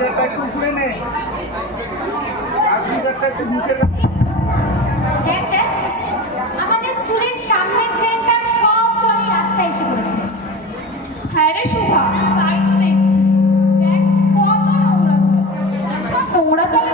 গিয়ারটা একটু আমাদের স্কুলের সামনে ট্রেনটার সব জনই রাস্তায় এসে পড়েছে। হ্যাঁ রে শুভা দেখছি। সব নোংরা চলে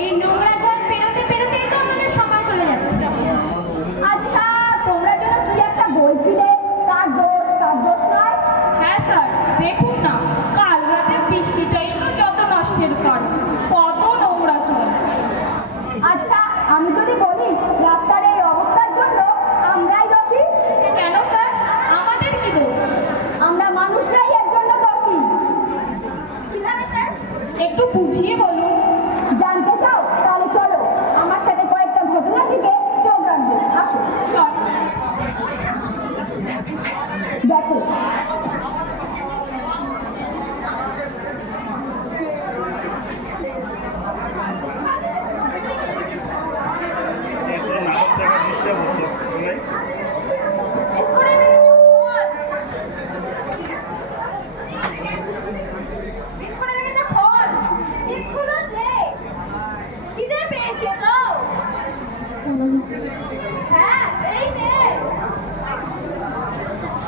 এই নোংরা জল পেরোতে পেরোতেই তো আমাদের সময় চলে যাচ্ছে। আচ্ছা তোমরা যেন কি একটা বলছিলে? তার দোষ? তার দোষ নয় হ্যাঁ স্যার দেখুন না কাল রাতে বৃষ্টিটাই তো যত নষ্টের কারণ কত নোংরা জল। আচ্ছা আমি যদি বলি রাস্তার এই অবস্থার জন্য আমরাই দোষী? কেন স্যার? আমাদের কি দোষ? আমরা মানুষরাই এর জন্য দোষী। কীভাবে স্যার একটু বুঝিয়ে বলুন।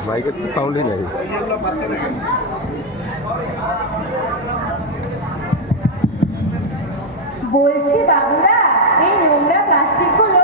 বাইকের তো সাউন্ডই নাই। বলছি বাবুরা এই নোংরা প্লাস্টিকগুলো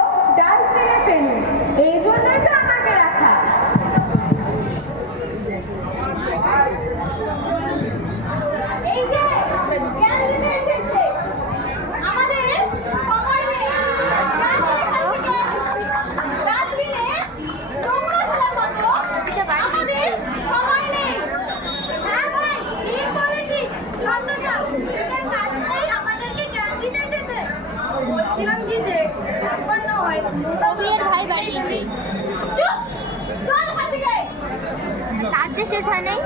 শেষ হয় নাই।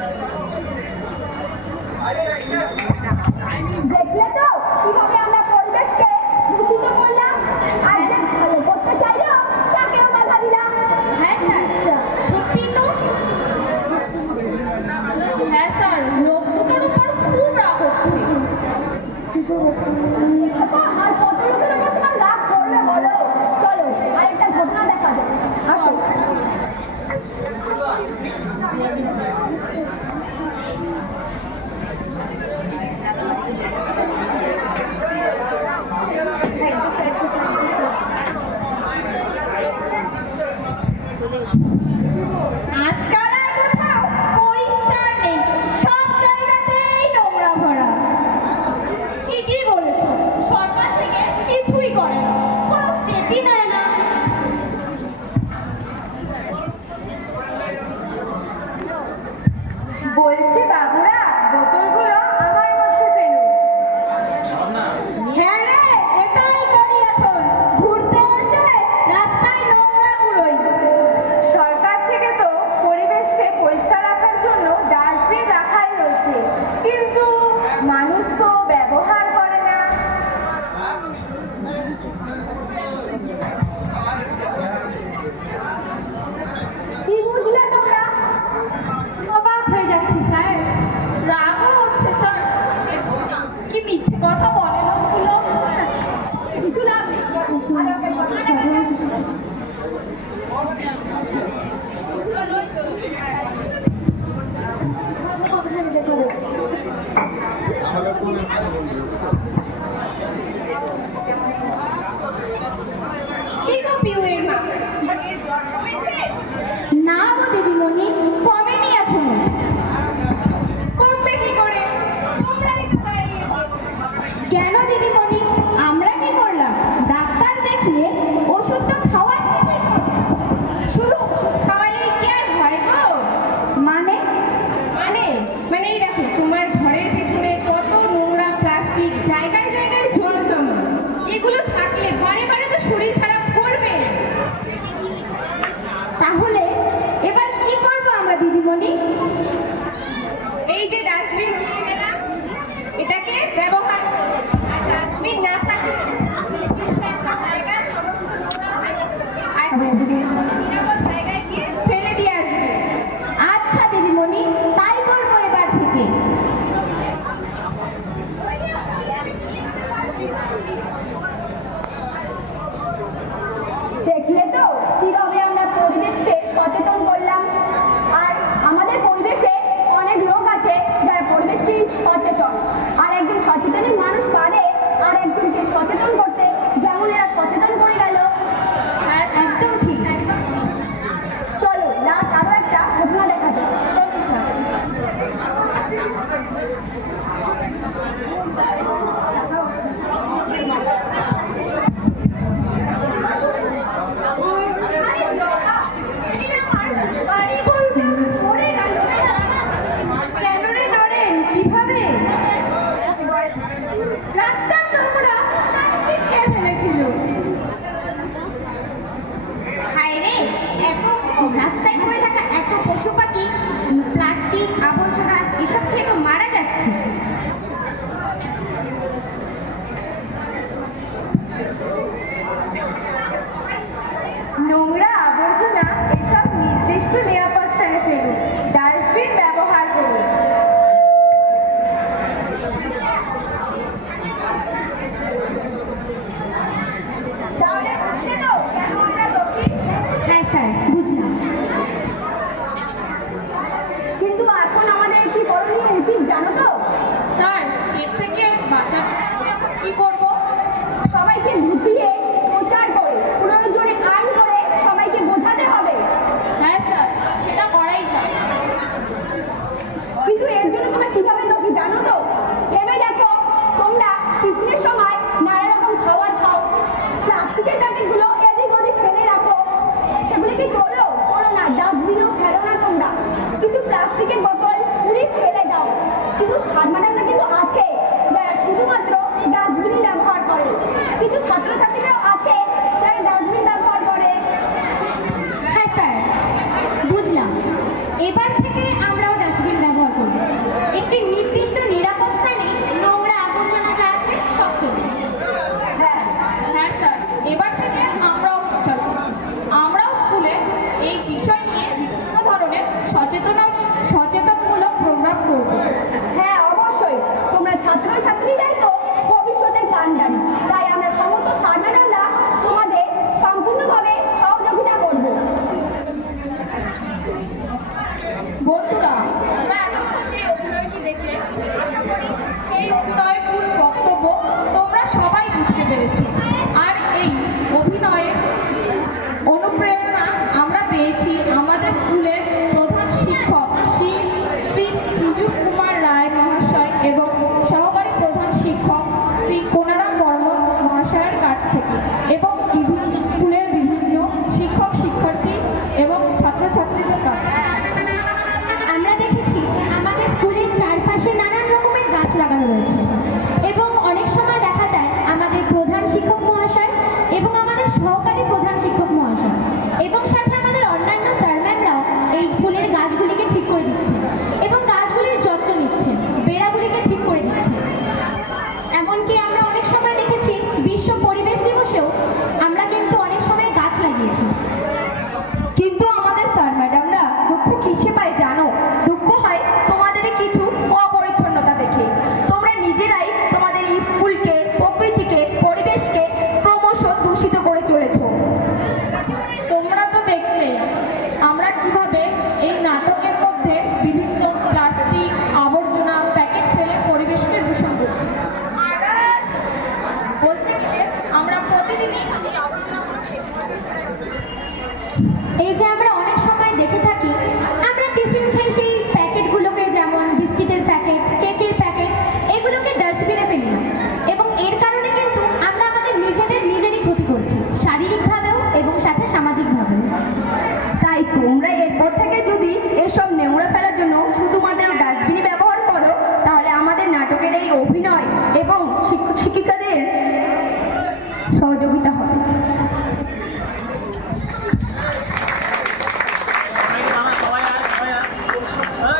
Boa noite, জায়গায় জায়গায় জল জমা। এগুলো থাকলে বারে বারে তো শরীর খারাপ করবে। তাহলে এবার কি করব আমরা, দিদিমণি? এই যে ডাস্টবিন নিয়ে গেলাম, এটাকে ব্যবহার আর ডাস্টবিন না থাকলে Yeah. তাই তোমরা এরপর থেকে যদি এসব নেংড়া ফেলার জন্য শুধুমাত্র ডাস্টবিনই ব্যবহার